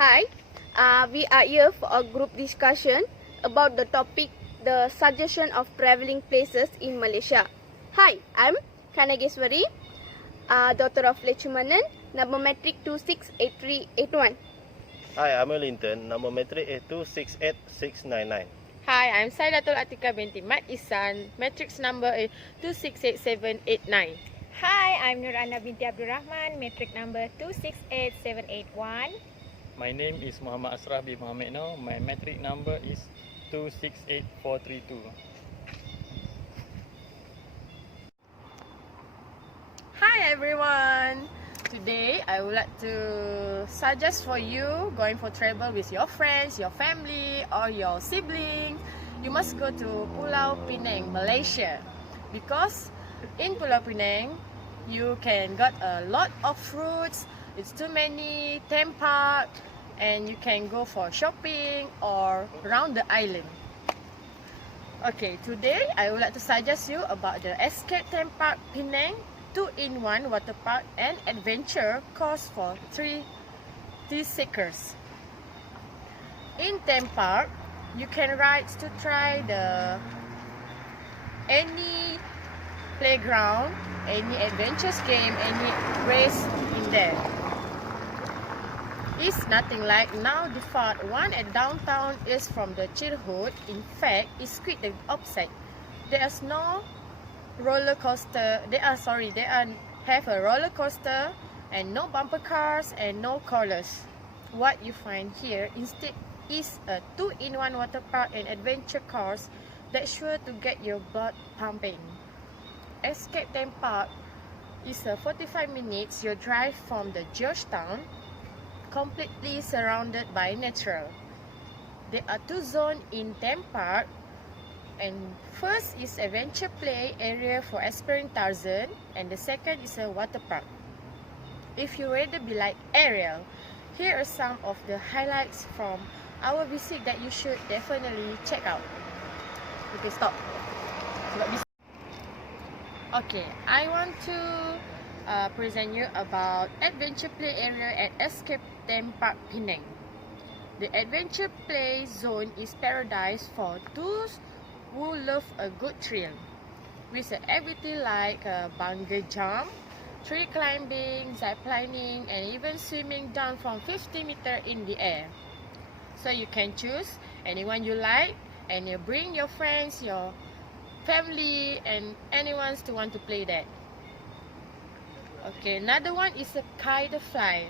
Hi, we are here for a group discussion about the topic, the suggestion of travelling places in Malaysia. Hi, I'm Kanageswary, daughter of Lechumanan, number matric 268381. Hi, I'm Willinton, number matric 2688699. Hi, I'm Saidatul atiqah binti Mat Isan, matrix number 268789. Hi, I'm Nur Ana binti Abdul Rahman, matric number 268781. My name is Mohd Asraf bin Mohammed now. My matric number is 268432. Hi everyone! Today I would like to suggest for you going for travel with your friends, your family or your sibling. You must go to Pulau Pinang, Malaysia, because in Pulau Pinang you can get a lot of fruits. It's too many theme park, and you can go for shopping or around the island. Okay, today I would like to suggest you about the Escape Theme Park Penang 2-in-1 water park and adventure course for three seekers. In theme park, you can ride to try any playground, any adventurous game, any race in there. It's nothing like now the far one at downtown is from the childhood. In fact, it's quite the opposite. There's no roller coaster. They have a roller coaster and no bumper cars and no crawlers. What you find here instead is a 2-in-1 water park and adventure course that's sure to get your blood pumping. Escape Theme Park is a 45 minutes your drive from the Georgetown, completely surrounded by nature. There are two zones in theme park, and first is adventure play area for aspiring Tarzan, and the second is a water park. If you rather be like Ariel, here are some of the highlights from our visit that you should definitely check out. Okay, stop. Okay, I want to present you about adventure play area at Escape Theme Park Penang. The adventure play zone is paradise for those who love a good thrill, with activity like bungee jump, tree climbing, ziplining, and even swimming down from 50 meters in the air. So you can choose anyone you like, and you bring your friends, your family, and anyone to want to play that. Okay, another one is a kite fly.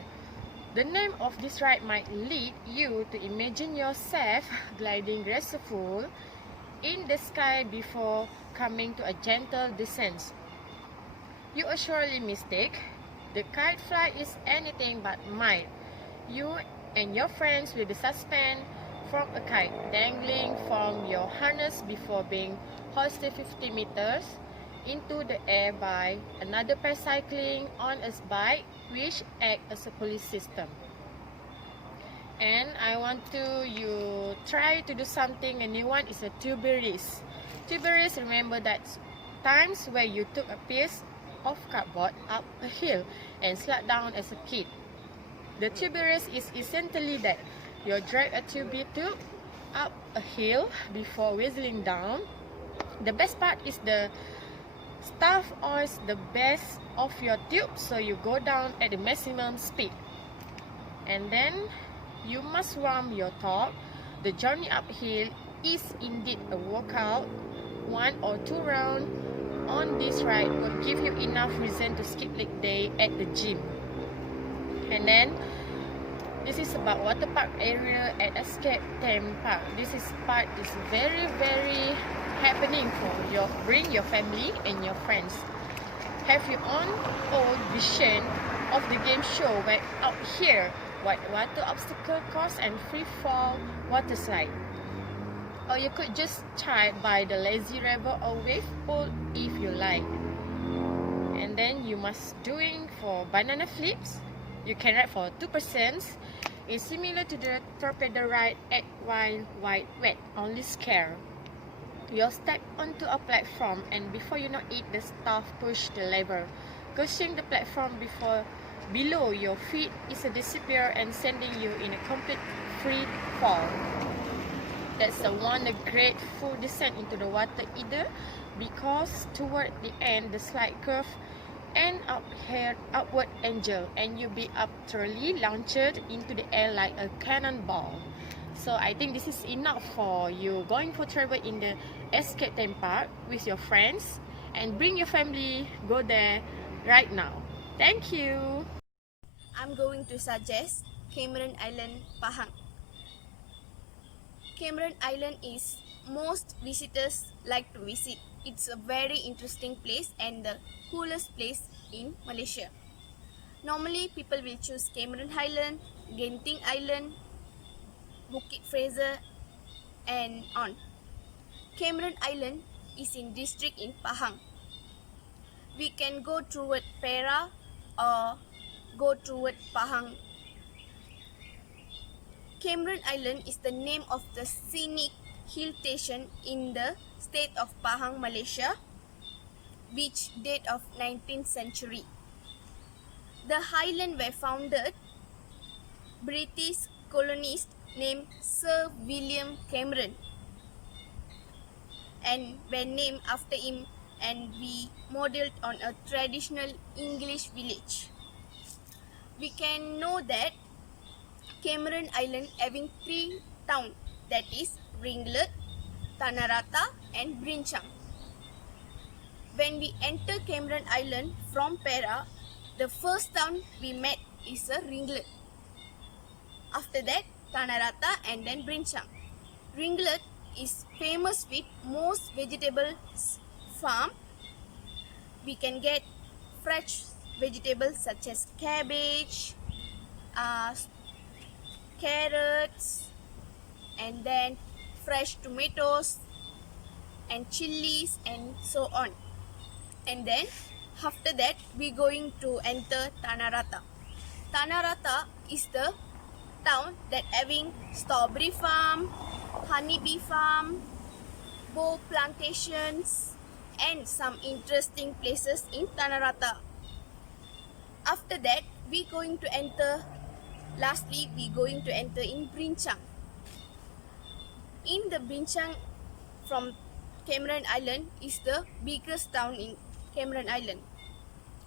The name of this ride might lead you to imagine yourself gliding graceful in the sky before coming to a gentle descent. You are surely mistaken. The kite fly is anything but mild. You and your friends will be suspended from a kite dangling from your harness before being hoisted 50 meters into the air by another pair cycling on a bike, which acts as a police system. And I want you try to do something. A new one is a tuber race. Tuber race, remember that times where you took a piece of cardboard up a hill and slid down as a kid. The tuber race is essentially that you drag a tube up a hill before whistling down. The best part is the stuff oils the base of your tube, so you go down at the maximum speed. And then you must warm your top. The journey uphill is indeed a workout. 1 or 2 rounds on this ride will give you enough reason to skip leg day at the gym. And then this is about water park area at Escape Theme Park. This part is very happening for bring your family and your friends. Have your own vision of the game show where out here white water obstacle course and free fall water slide. Or you could just try by the lazy river or wave pool if you like. And then you must doing for banana flips. You can ride for 2 persons. It's similar to the torpedo ride at Wild Wild Wet, only scare. You'll step onto a platform, and before you know it, the staff push the lever, pushing the platform before below your feet is a disappear and sending you in a complete free fall. That's the one, a great full descent into the water either, because toward the end the slight curve and upward angle, and you'll be utterly launched into the air like a cannonball. So I think this is enough for you going for travel in the escape theme park with your friends, and bring your family, go there right now. Thank you. I'm going to suggest Cameron Island, Pahang. Cameron Island is most visitors like to visit. It's a very interesting place and the coolest place in Malaysia. Normally people will choose Cameron Island, Genting Island, Bukit Fraser and on. Cameron Island is in district in Pahang. We can go toward Perak or go toward Pahang. Cameron Island is the name of the scenic hill station in the state of Pahang, Malaysia, which date of 19th century. The highland were founded British colonist named Sir William Cameron and were named after him and be modelled on a traditional English village. We can know that Cameron Island having 3 towns, that is Ringlet, Tanah Rata and Brinchang. When we enter Cameron Island from Perak, the first town we met is a Ringlet. After that, Tanah Rata and then Brinchang. Ringlet is famous with most vegetables farm. We can get fresh vegetables such as cabbage, carrots, and then fresh tomatoes and chilies and so on. And then after that we going to enter Tanah Rata. Tanah Rata is the town that having strawberry farm, honeybee farm, bow plantations and some interesting places in Tanah Rata. After that we going to enter, lastly we going to enter in Brinchang. In the Brinchang from Cameron Island is the biggest town in Cameron Island.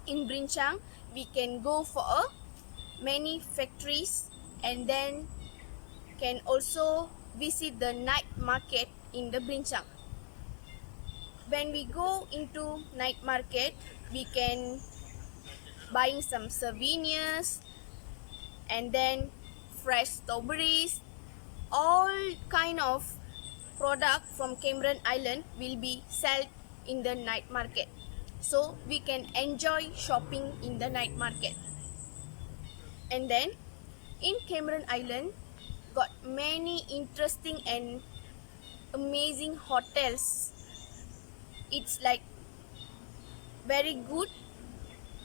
In Brinchang we can go for many factories and then can also visit the night market in the Brinchang. When we go into night market, we can buying some souvenirs and then fresh strawberries. All kind of product from Cameron Island will be sold in the night market. So we can enjoy shopping in the night market. And then in Cameron Island got many interesting and amazing hotels. It's like very good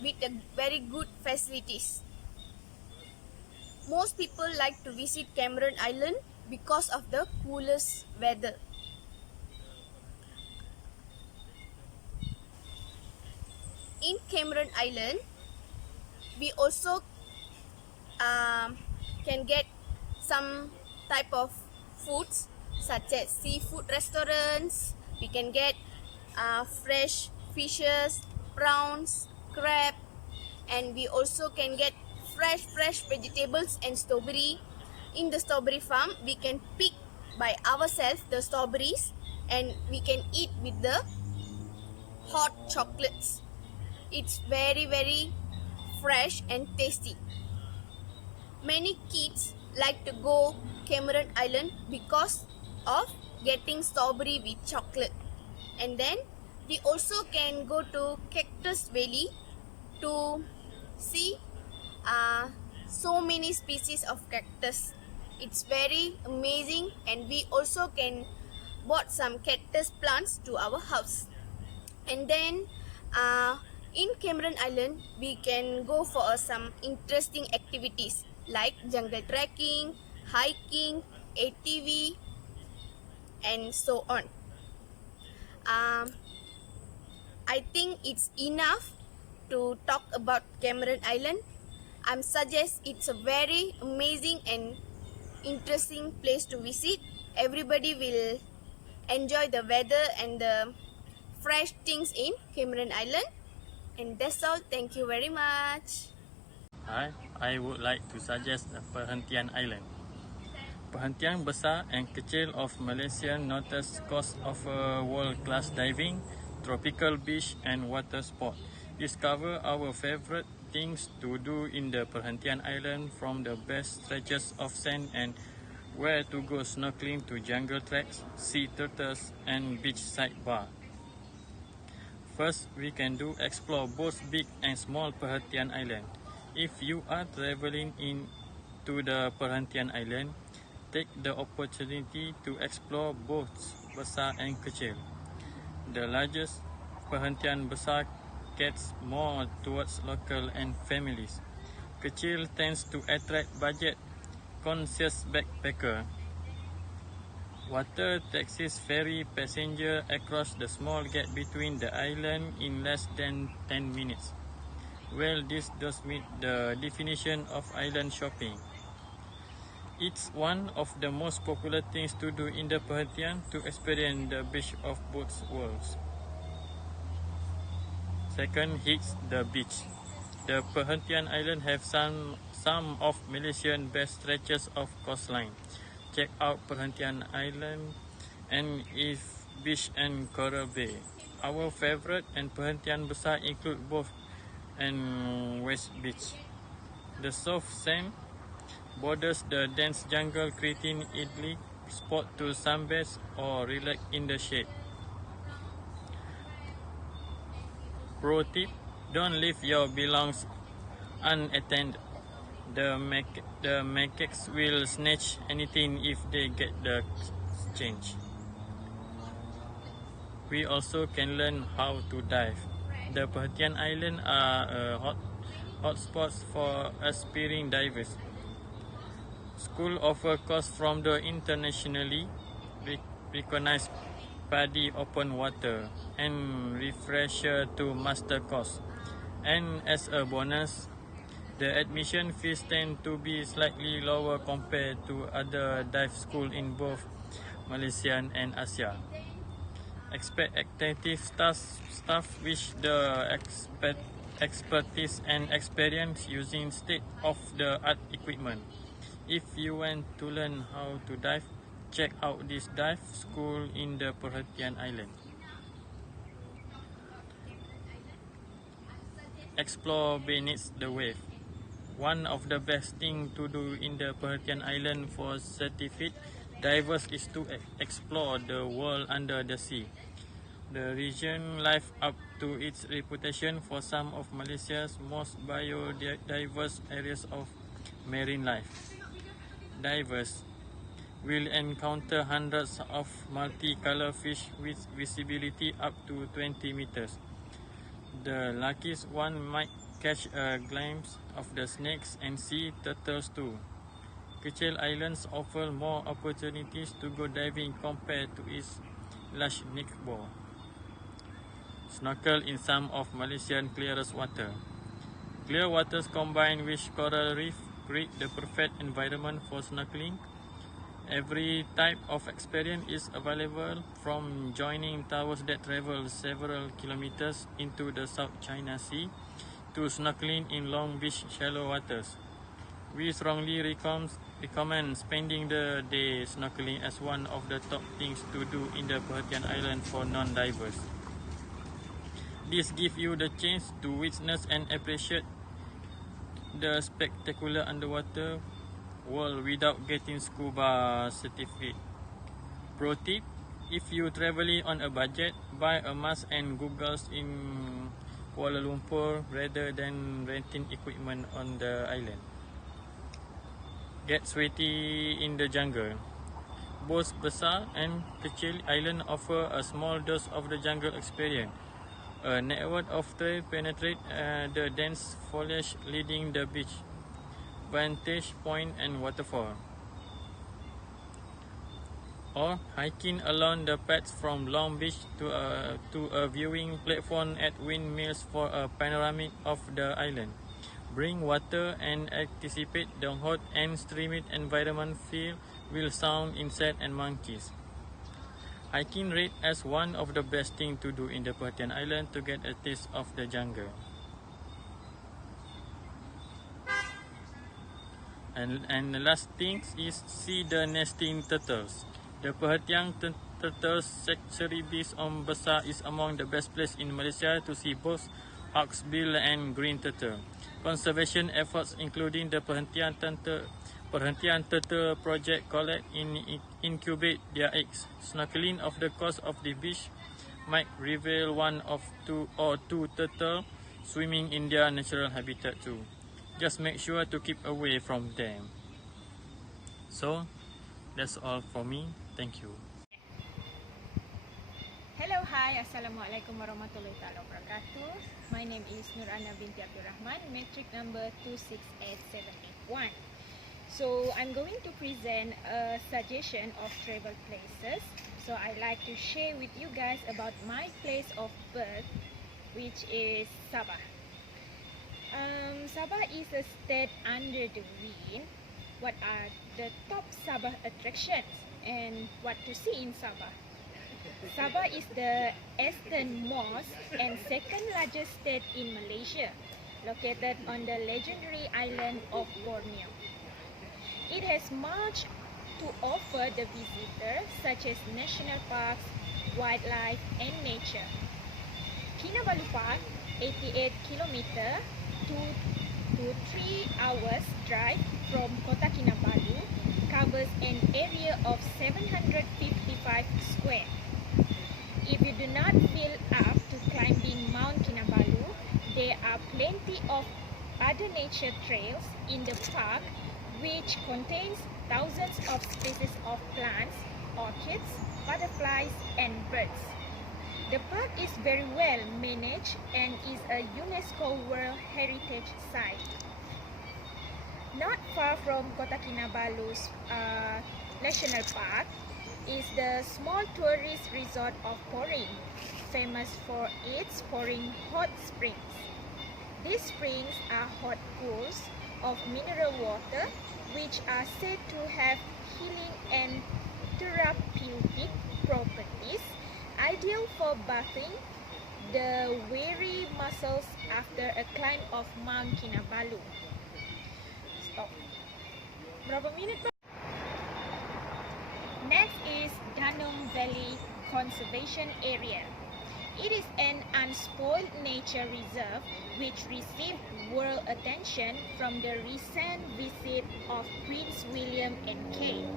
with a very good facilities. Most people like to visit Cameron Island because of the coolest weather. In Cameron Island, we also can get some type of foods such as seafood restaurants. We can get fresh fishes, prawns, crab, and we also can get fresh vegetables and strawberry. In the strawberry farm, we can pick by ourselves the strawberries and we can eat with the hot chocolates. It's very fresh and tasty. Many kids like to go Cameron Island because of getting strawberry with chocolate. And then we also can go to Cactus Valley to see so many species of cactus. It's very amazing, and we also can bought some cactus plants to our house. And then in Cameron Island we can go for some interesting activities like jungle trekking, hiking, ATV and so on. I think it's enough to talk about Cameron Island. I'm suggest it's a very amazing and interesting place to visit. Everybody will enjoy the weather and the fresh things in Cameron Island. And that's all. Thank you very much. I would like to suggest Perhentian Island. Perhentian besar and kecil of Malaysia Northeast coast offer world-class diving, tropical beach and water sport. Discover our favorite things to do in the Perhentian Island, from the best stretches of sand and where to go snorkeling to jungle tracks, sea turtles and beachside bar. First, we can explore both big and small Perhentian Island. If you are traveling to the Perhentian Island, take the opportunity to explore both besar and kecil. The largest Perhentian besar gets more towards local and families. Kecil tends to attract budget-conscious backpacker. Water taxis ferry passenger across the small gap between the island in less than 10 minutes. Well, this does meet the definition of island shopping. It's one of the most popular things to do in the Perhentian to experience the beach of both worlds. Second, hits the beach. The Perhentian Island have some of Malaysian best stretches of coastline. Check out Perhentian Island and its beach and Coral Bay. Our favorite and Perhentian besar include both and West Beach. The soft sand borders the dense jungle, creating ideal spot to sunbathe or relax in the shade. Pro tip: don't leave your belongings unattended. The macaques will snatch anything if they get the change. We also can learn how to dive. The Perhentian Island are hotspots for aspiring divers. School offer courses from the internationally recognized PADI open water and refresher to master course. And as a bonus, the admission fees tend to be slightly lower compared to other dive schools in both Malaysia and Asia. Expect attentive staff with the expertise and experience using state-of-the-art equipment. If you want to learn how to dive, check out this dive school in the Perhentian Island. Explore beneath the wave. One of the best things to do in the Perhentian Island for certified divers is to explore the world under the sea. The region lives up to its reputation for some of Malaysia's most biodiverse areas of marine life. Divers will encounter hundreds of multicolored fish with visibility up to 20 meters. The luckiest one might catch a glimpse of the snakes and sea turtles too. Kecil Islands offer more opportunities to go diving compared to its lush neighbour. Snorkel in some of Malaysia's clearest water. Clear waters combined with coral reef create the perfect environment for snorkeling. Every type of experience is available, from joining towers that travel several kilometers into the South China Sea to snorkeling in Long Beach shallow waters. We strongly recommend spending the day snorkeling as one of the top things to do in the Perhentian Island for non-divers. This gives you the chance to witness and appreciate the spectacular underwater world without getting scuba certificate. Pro tip: if you traveling on a budget, buy a mask and goggles in Kuala Lumpur rather than renting equipment on the island. Get sweaty in the jungle. Both besar and kecil island offer a small dose of the jungle experience. A network of trails penetrate the dense foliage leading the beach, vantage point and waterfall. Or hiking along the path from Long Beach to a viewing platform at windmills for a panoramic of the island. Bring water and anticipate the hot and streamy environment filled with sound, insects and monkeys. Hiking rate as one of the best things to do in the Perhentian Island to get a taste of the jungle. And the last thing is see the nesting turtles. The Perhentian Turtle Sanctuary based on Besar is among the best places in Malaysia to see both hawksbill and green turtle. Conservation efforts including the Perhentian Turtle Project collect and incubate their eggs. Snorkeling off the coast of the beach might reveal one of two turtles swimming in their natural habitat too. Just make sure to keep away from them. So, that's all for me. Thank you. Hello, hi, Assalamualaikum warahmatullahi wabarakatuh. My name is Nur Ana binti Abdul Rahman, metric number 268781. So I'm going to present a suggestion of travel places. So I'd like to share with you guys about my place of birth, which is Sabah. Sabah is a state under the wind. What are the top Sabah attractions and what to see in Sabah? Sabah is the easternmost and second largest state in Malaysia, located on the legendary island of Borneo. It has much to offer the visitor, such as national parks, wildlife and nature. Kinabalu Park, 88 km, 2 to 3 hours drive from Kota Kinabalu, covers an area of 755 square. If you do not feel up to climbing Mount Kinabalu, there are plenty of other nature trails in the park, which contains thousands of species of plants, orchids, butterflies and birds. The park is very well managed and is a UNESCO World Heritage Site. Not far from Kota Kinabalu's National Park is the small tourist resort of Poring, famous for its Poring hot springs. These springs are hot pools of mineral water which are said to have healing and therapeutic properties, ideal for bathing the weary muscles after a climb of Mount Kinabalu. Stop. Berapa minit, Pak? Next is Danum Valley Conservation Area. It is an unspoiled nature reserve which received world attention from the recent visit of Prince William and Kate.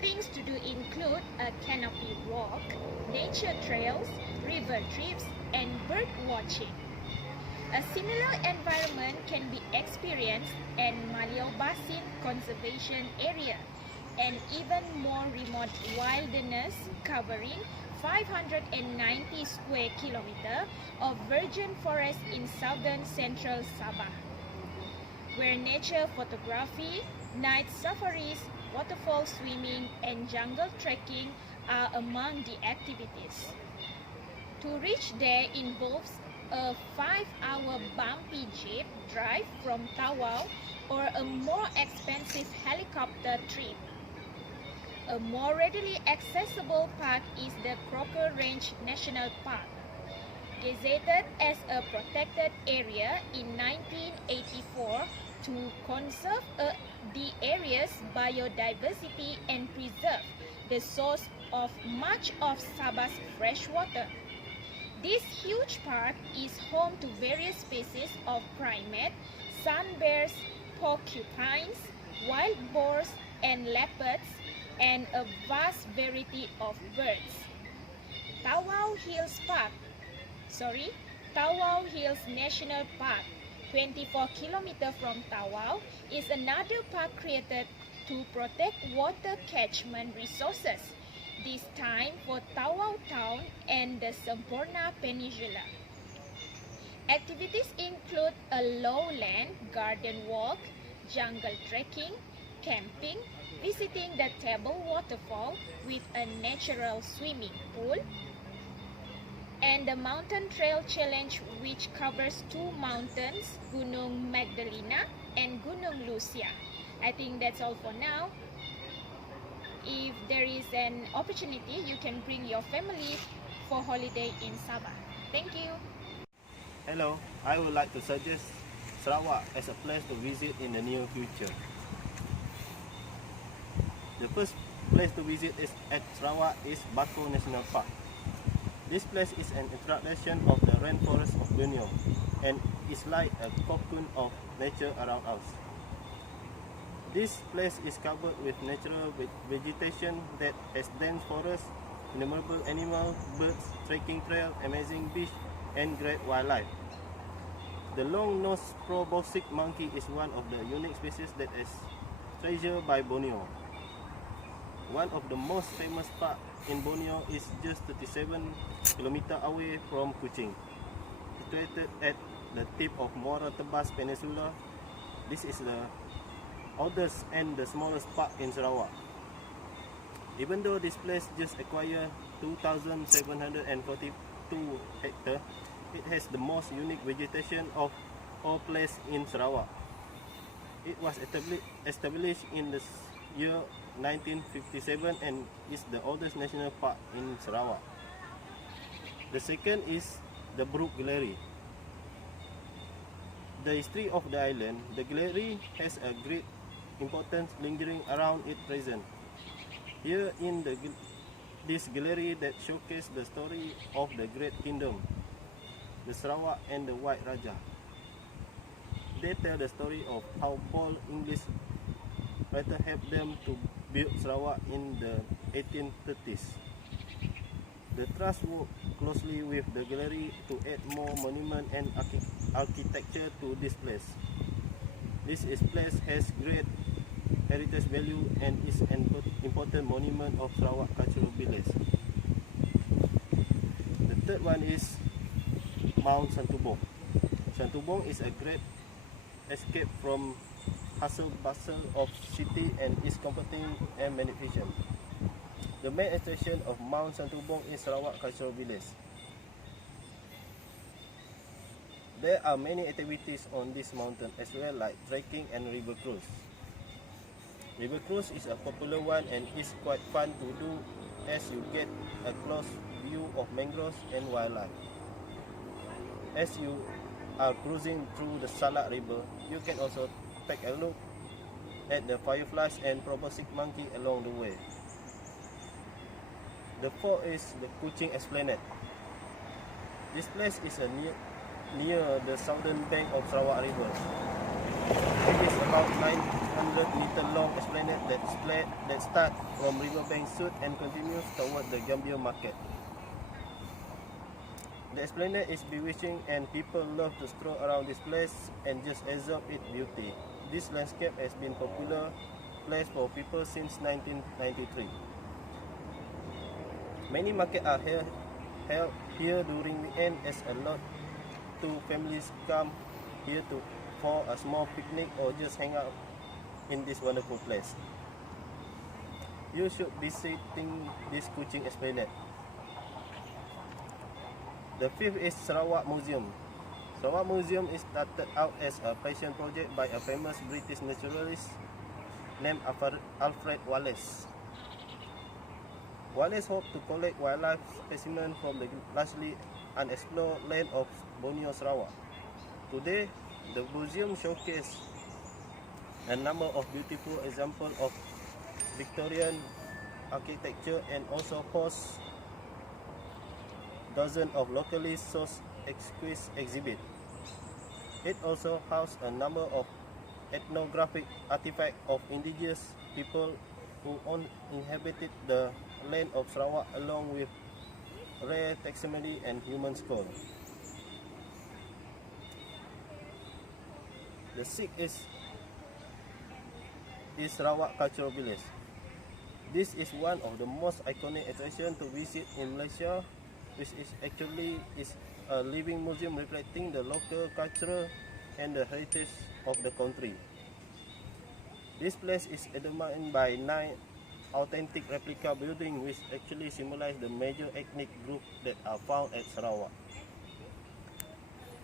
Things to do include a canopy walk, nature trails, river trips, and bird watching. A similar environment can be experienced in Maliau Basin Conservation Area, an even more remote wilderness covering 590 square kilometers of virgin forest in southern central Sabah, where nature photography, night safaris, waterfall swimming, and jungle trekking are among the activities. To reach there involves a 5-hour bumpy jeep drive from Tawau or a more expensive helicopter trip. A more readily accessible park is the Crocker Range National Park. Gazetted as a protected area in 1984 to conserve the area's biodiversity and preserve the source of much of Sabah's fresh water. This huge park is home to various species of primates, sun bears, porcupines, wild boars, and leopards, and a vast variety of birds. Tawau Hills National Park, 24 km from Tawau, is another park created to protect water catchment resources, this time for Tawau Town and the Semporna Peninsula. Activities include a lowland garden walk, jungle trekking, camping, visiting the Table Waterfall with a natural swimming pool, and the Mountain Trail Challenge, which covers two mountains, Gunung Magdalena and Gunung Lucia. I think that's all for now. If there is an opportunity, you can bring your family for holiday in Sabah. Thank you. Hello, I would like to suggest Sarawak as a place to visit in the near future. The first place to visit at Sarawak is Bako National Park. This place is an introduction of the rainforest of Borneo and is like a cocoon of nature around us. This place is covered with natural vegetation that has dense forests, innumerable animals, birds, trekking trail, amazing beach, and great wildlife. The long-nosed proboscis monkey is one of the unique species that is treasured by Borneo. One of the most famous parks in Borneo is just 37 km away from Kuching. Situated at the tip of Muara Tebas Peninsula, this is the oldest and the smallest park in Sarawak. Even though this place just acquired 2,742 hectares, it has the most unique vegetation of all places in Sarawak. It was established in the year 1957 and is the oldest national park in Sarawak. The second is the Brook Gallery. The history of the island, the gallery has a great importance lingering around its present. Here in this gallery that showcases the story of the Great Kingdom, the Sarawak and the White Raja. They tell the story of how Paul English writer helped them to build Sarawak in the 1830s. The trust worked closely with the gallery to add more monument and architecture to this place. This place has great heritage value and is an important monument of Sarawak cultural village. The third one is Mount Santubong. Santubong is a great escape from hustle bustle of city and is comforting and beneficial. The main attraction of Mount Santubong is Sarawak Cultural Village. There are many activities on this mountain as well, like trekking and river cruise. River cruise is a popular one and is quite fun to do as you get a close view of mangroves and wildlife. As you are cruising through the Salak River, you can also take a look at the fireflies and proboscis monkey along the way. The fourth is the Kuching Esplanade. This place is near the southern bank of Sarawak River. It is about 900-meter long esplanade that starts from riverbank south and continues toward the Gambia market. The esplanade is bewitching and people love to stroll around this place and just absorb its beauty. This landscape has been a popular place for people since 1993. Many markets are held here during weekend as a lot of families come here for a small picnic or just hang out in this wonderful place. You should be visiting this Kuching Esplanade. The fifth is Sarawak Museum. Sarawak Museum is started out as a passion project by a famous British naturalist named Alfred Wallace. Wallace hoped to collect wildlife specimens from the largely unexplored land of Borneo, Sarawak. Today, the museum showcases a number of beautiful examples of Victorian architecture and also hosts dozens of locally sourced exquisite exhibits. It also houses a number of ethnographic artifacts of indigenous people who inhabited the land of Sarawak, along with rare taxidermy and human skull. The sixth is Sarawak Cultural Village. This is one of the most iconic attractions to visit in Malaysia, which is actually a living museum reflecting the local culture and the heritage of the country. This place is adorned by 9 authentic replica building which actually symbolize the major ethnic group that are found at Sarawak.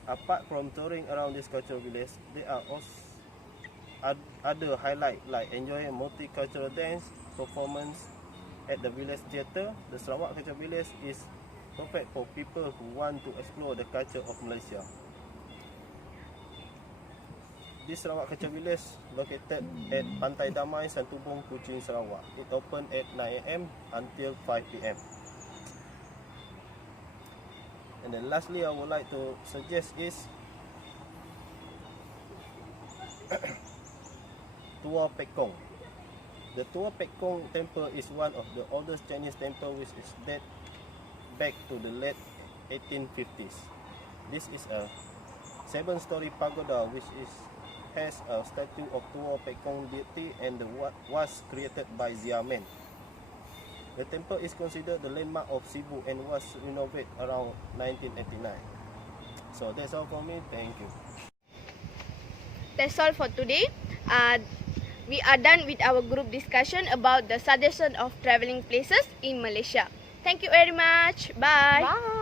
Apart from touring around this cultural village, there are also other highlights like enjoying multicultural dance performance at the village theatre. The Sarawak Cultural Village is perfect for people who want to explore the culture of Malaysia. This Sarawak Cultural Village located at Pantai Damai, Santubong, Kuching, Sarawak. It opened at 9 AM until 5 PM. And then lastly, I would like to suggest is Tua Pekong. The Tua Pekong temple is one of the oldest Chinese temple which is dated back to the late 1850s. This is a 7-story pagoda which has a statue of Tua Pekong deity and was created by Xiamen. The temple is considered the landmark of Cebu and was renovated around 1989. So that's all for me. Thank you. That's all for today. We are done with our group discussion about the suggestion of traveling places in Malaysia. Thank you very much. Bye. Bye.